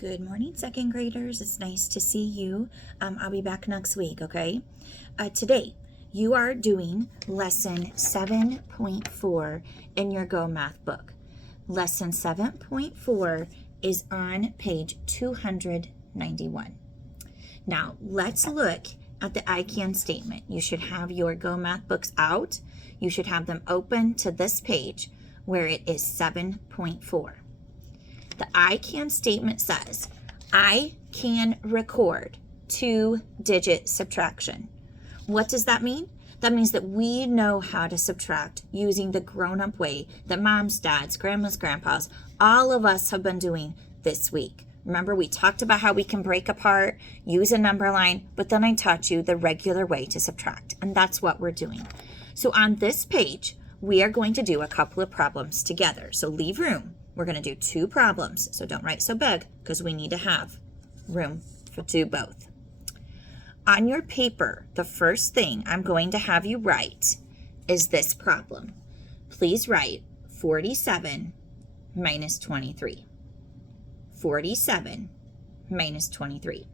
Good morning, second graders. It's nice to see you. I'll be back next week, okay? Today, you are doing lesson 7.4 in your Go Math book. Lesson 7.4 is on page 291. Now, let's look at the I can statement. You should have your Go Math books out. You should have them open to this page where it is 7.4. The I can statement says, I can record 2-digit subtraction. What does that mean? That means that we know how to subtract using the grown-up way that moms, dads, grandmas, grandpas, all of us have been doing this week. Remember, we talked about how we can break apart, use a number line, but then I taught you the regular way to subtract, and that's what we're doing. So on this page, we are going to do a couple of problems together. So leave room. We're going to do 2 problems, so don't write so big because we need to have room to do both. On your paper, the first thing I'm going to have you write is this problem. Please write 47 minus 23. 47 minus 23.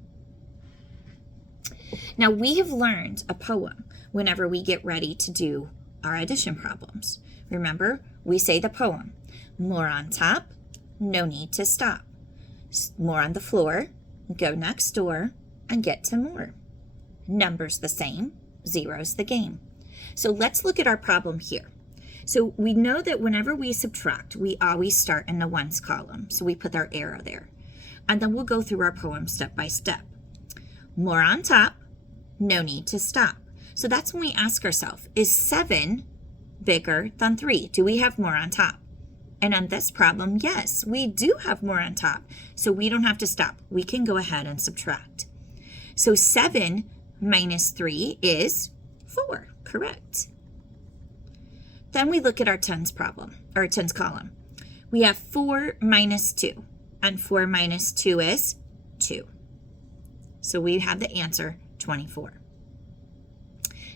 Now, we have learned a poem whenever we get ready to do our addition problems. Remember, we say the poem. More on top, no need to stop. More on the floor, go next door and get to more. Numbers the same, zero's the game. So let's look at our problem here. So we know that whenever we subtract, we always start in the ones column. So we put our arrow there. And then we'll go through our poem step by step. More on top, no need to stop. So that's when we ask ourselves, is 7 bigger than 3? Do we have more on top? And on this problem, yes, we do have more on top. So we don't have to stop. We can go ahead and subtract. So 7 minus 3 is 4, correct. Then we look at our tens problem, or tens column. We have 4 minus 2, and 4 minus 2 is 2. So we have the answer 24.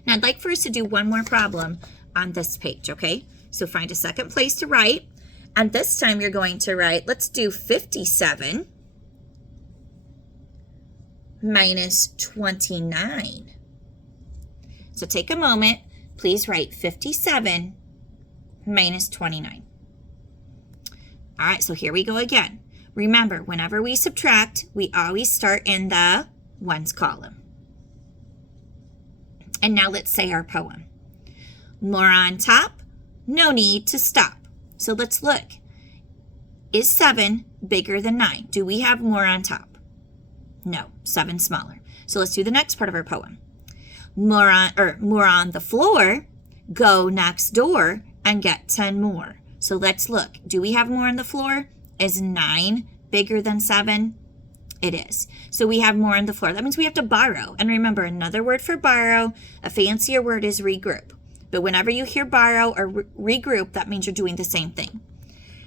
Now I'd like for us to do one more problem on this page, okay? So find a second place to write. And this time you're going to write, let's do 57 minus 29. So take a moment, please write 57 minus 29. All right, so here we go again. Remember, whenever we subtract, we always start in the ones column. And now let's say our poem. More on top, no need to stop. So let's look. Is 7 bigger than 9? Do we have more on top? No, 7 smaller. So let's do the next part of our poem. More on the floor, go next door and get 10 more. So let's look. Do we have more on the floor? Is 9 bigger than 7? It is. So we have more on the floor. That means we have to borrow. And remember, another word for borrow, a fancier word is regroup. But whenever you hear borrow or regroup, that means you're doing the same thing.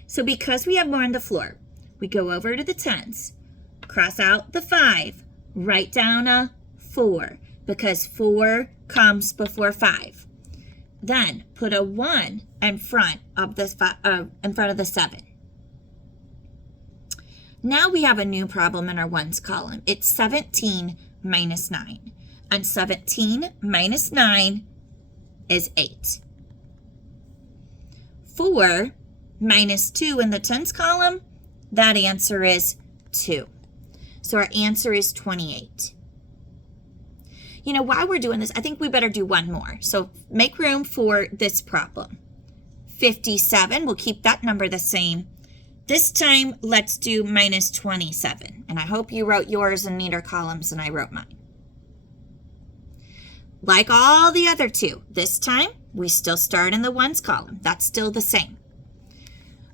So because we have more on the floor, we go over to the tens, cross out the 5, write down a 4, because 4 comes before 5. Then put a 1 in front of the 7. Now we have a new problem in our ones column. It's 17 minus 9. And 17 minus 9 is 8. 4 minus 2 in the tens column, that answer is 2. So our answer is 28. You know, while we're doing this, I think we better do one more. So make room for this problem. 57, we'll keep that number the same. This time, let's do minus 27. And I hope you wrote yours in neater columns than I wrote mine. Like all the other 2, this time we still start in the ones column. That's still the same.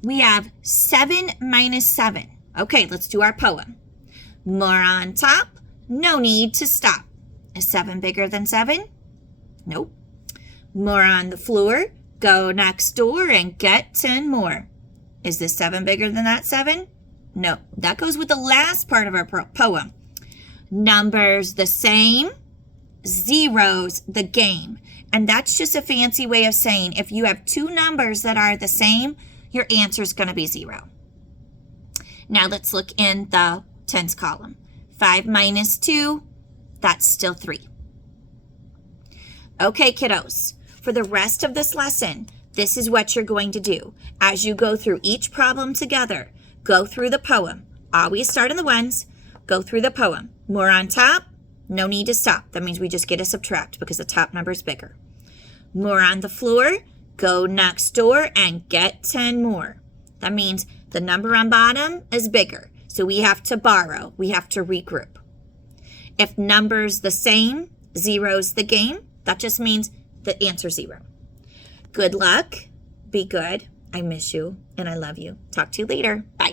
We have 7 minus 7. Okay, let's do our poem. More on top, no need to stop. Is 7 bigger than 7? Nope. More on the floor, go next door and get 10 more. Is this 7 bigger than that 7? No, that goes with the last part of our poem. Numbers the same, zero's the game. And that's just a fancy way of saying if you have 2 numbers that are the same, your answer is going to be 0. Now let's look in the tens column. 5 minus 2, that's still 3. Okay, kiddos, for the rest of this lesson, this is what you're going to do. As you go through each problem together, go through the poem. Always start on the ones, go through the poem. More on top, no need to stop. That means we just get a subtract because the top number is bigger. More on the floor, go next door and get 10 more. That means the number on bottom is bigger. So we have to borrow. We have to regroup. If number's the same, zero's the game. That just means the answer's 0. Good luck. Be good. I miss you and I love you. Talk to you later. Bye.